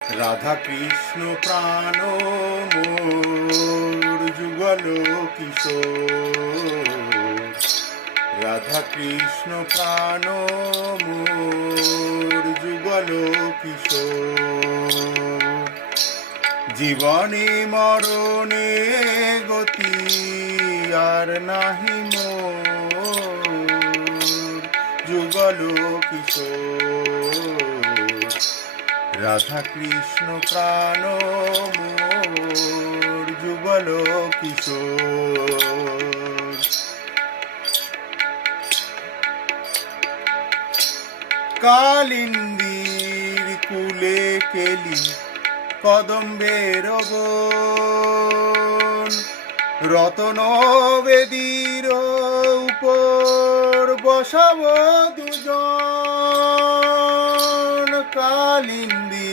রাধা কৃষ্ণ প্রাণ মোর যুগল কিশোর, রাধা কৃষ্ণ প্রাণ মোর যুগল কিশোর। জীবনে মরণে গতি আর নাহি মোর যুগল কিশোর, রাধা কৃষ্ণ প্রাণ মোর যুগল কিশোর। কালিন্দীর কুলে কেলি কদম্বের বন, রতন বেদীর উপর বসাব দুজন। কালিন্দী